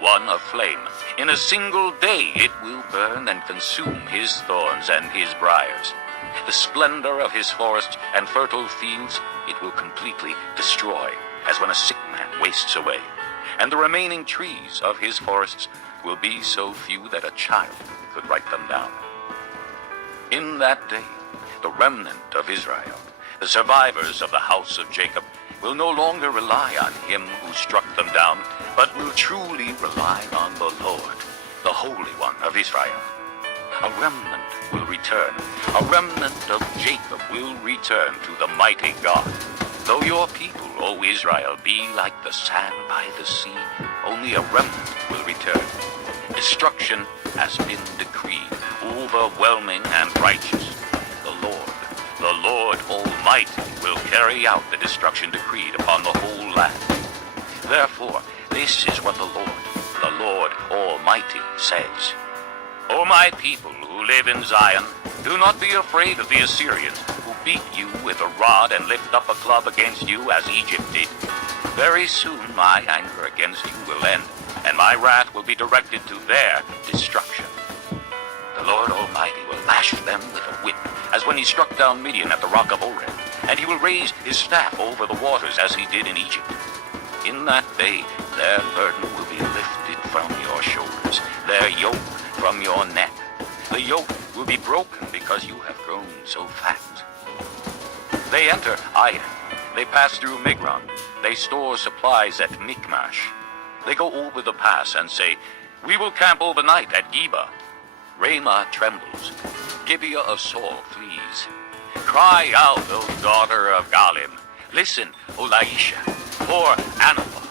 one of flame. In a single day it will burn and consume his thorns and his briars. The splendor of his forests and fertile fields it will completely destroy, as when a sick man wastes away. And the remaining trees of his forests will be so few that a child could write them down. In that day, the remnant of Israel, the survivors of the house of Jacob, will no longer rely on him who struck them down, but will truly rely on the Lord, the Holy One of Israel. A remnant will return. A remnant of Jacob will return to the mighty God. Though your people, O Israel, be like the sand by the sea, only a remnant will return. Destruction has been decreed, overwhelming and righteous. The Lord Almighty, will carry out the destruction decreed upon the whole land. Therefore, this is what the Lord Almighty says. O my people who live in Zion, do not be afraid of the Assyrians, who beat you with a rod and lift up a club against you as Egypt did. Very soon my anger against you will end, and my wrath will be directed to their destruction. The Lord Almighty will lash them with a whip, as when he struck down Midian at the rock of Oreb, and he will raise his staff over the waters as he did in Egypt. In that day their burden will be lifted from your shoulders, their yoke from your neck. The yoke will be broken because you have grown so fat. They enter Ai, they pass through Migron, they store supplies at Michmash. They go over the pass and say, we will camp overnight at Geba. Ramah trembles, Gibeah of Saul flees. Cry out, O daughter of Galim. Listen, O Laisha, for Anathoth.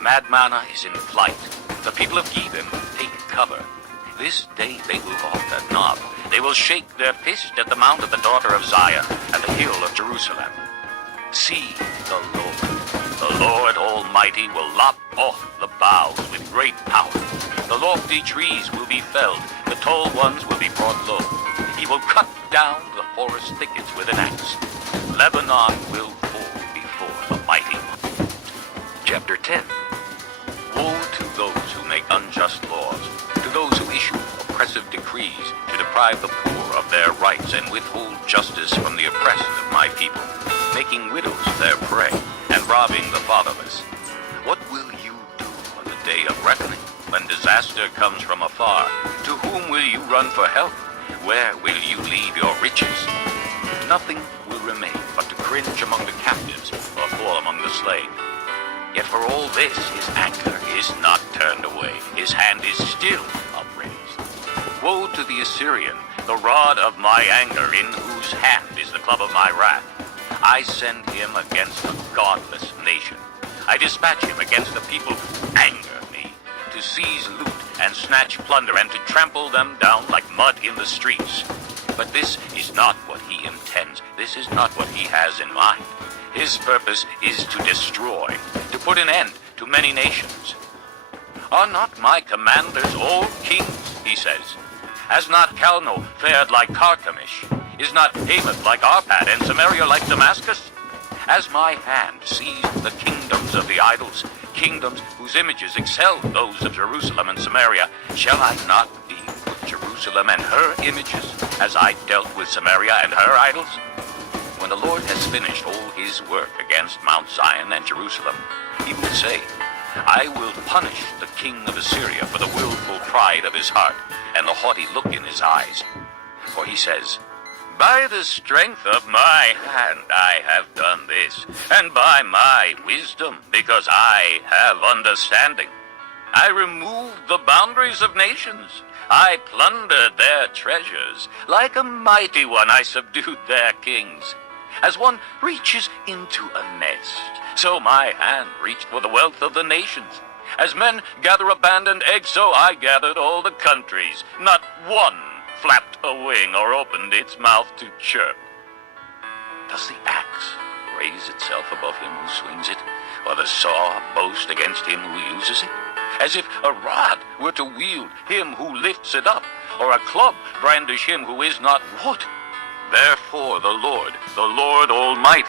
Madmanah is in flight. The people of Gebim take cover. This day they will halt at Nob. They will shake their fist at the mount of the daughter of Zion and the hill of Jerusalem. See, the Lord Almighty will lop off the boughs with great power. The lofty trees will be felled, the tall ones will be brought low. He will cut down the forest thickets with an axe. Lebanon will fall before the mighty one. Chapter 10. Woe to those who make unjust laws, to those who issue oppressive decrees to deprive the poor of their rights and withhold justice from the oppressed of my people, making widows their prey and robbing the fatherless. What will you do on the day of reckoning, when disaster comes from afar? To whom will you run for help? Where will you leave your riches? Nothing will remain but to cringe among the captives or fall among the slain. Yet for all this his anger is not turned away, his hand is still upraised. Woe to the Assyrian, the rod of my anger, in whose hand is the club of my wrath. I send him against a godless nation. I dispatch him against the people who anger me, to seize loot and snatch plunder and to trample them down like mud in the streets. But this is not what he intends. This is not what he has in mind. His purpose is to destroy, to put an end to many nations. Are not my commanders all kings, he says? Has not Calno fared like Carchemish? Is not Hamath like Arpad and Samaria like Damascus? As my hand seized the kingdoms of the idols, kingdoms whose images excel those of Jerusalem and Samaria, shall I not deal with Jerusalem and her images, as I dealt with Samaria and her idols? When the Lord has finished all his work against Mount Zion and Jerusalem, he will say, I will punish the king of Assyria for the willful pride of his heart and the haughty look in his eyes. For he says, by the strength of my hand I have done this, and by my wisdom, because I have understanding. I removed the boundaries of nations. I plundered their treasures. Like a mighty one I subdued their kings. As one reaches into a nest, so my hand reached for the wealth of the nations. As men gather abandoned eggs, so I gathered all the countries. Not one flapped a wing or opened its mouth to chirp. Does the axe raise itself above him who swings it, or the saw boast against him who uses it? As if a rod were to wield him who lifts it up, or a club brandish him who is not wood. Therefore the Lord Almighty,